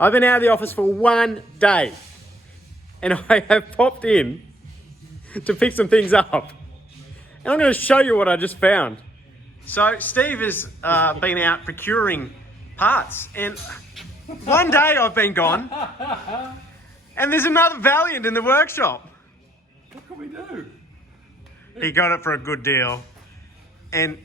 I've been out of the office for 1 day and I have popped in to pick some things up. And I'm going to show you what I just found. So Steve has been out procuring parts, and 1 day I've been gone and there's another Valiant in the workshop. What can we do? He got it for a good deal. And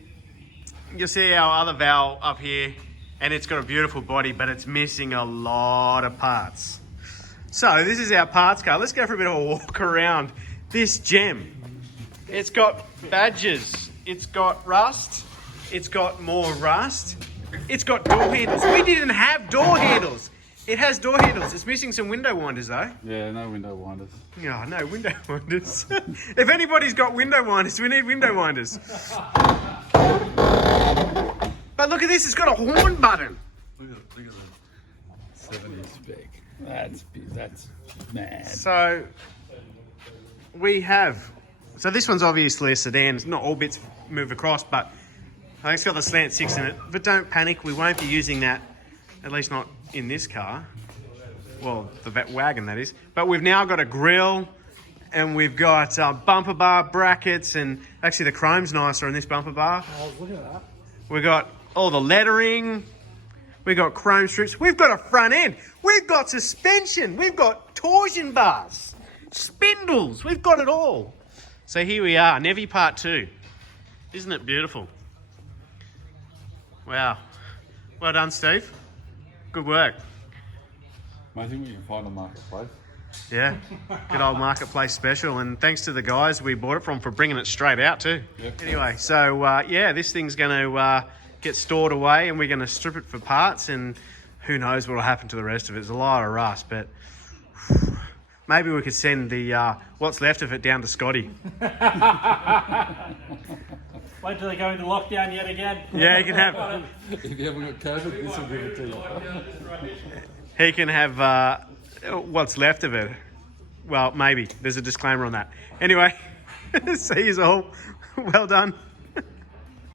you'll see our other Val up here, and it's got a beautiful body, but it's missing a lot of parts. So this is our parts car. Let's go for a bit of a walk around this gem. It's got badges, it's got rust, it's got more rust, it's got door handles. We didn't have door handles. It has door handles. It's missing some window winders though. Yeah, no window winders. Yeah, no window winders. If anybody's got window winders, we need window winders. But look at this, it's got a horn button. Look at the 70 spec. That's mad. So we have, so this one's obviously a sedan. It's not all bits move across, but I think it's got the slant 6 in it. But don't panic, we won't be using that, at least not in this car. Well, the wagon that is. But we've now got a grille, and we've got bumper bar brackets, and actually the chrome's nicer on this bumper bar. Oh, look at that. We've got all the lettering. We've got chrome strips. We've got a front end. We've got suspension. We've got torsion bars, spindles. We've got it all. So here we are, Nevi Part 2. Isn't it beautiful? Wow. Well done, Steve. Good work. Amazing what you can find on Marketplace. Yeah, good old Marketplace special. And thanks to the guys we bought it from for bringing it straight out too. Yep. Anyway, so yeah, this thing's going to get stored away, and we're going to strip it for parts, and who knows what will happen to the rest of it. There's a lot of rust, but maybe we could send the what's left of it down to Scotty. Wait till they go into lockdown yet again. Yeah, he can have. If you haven't got COVID, this will give it to you. He can have what's left of it. Well, maybe. There's a disclaimer on that. Anyway, see you all. Well done.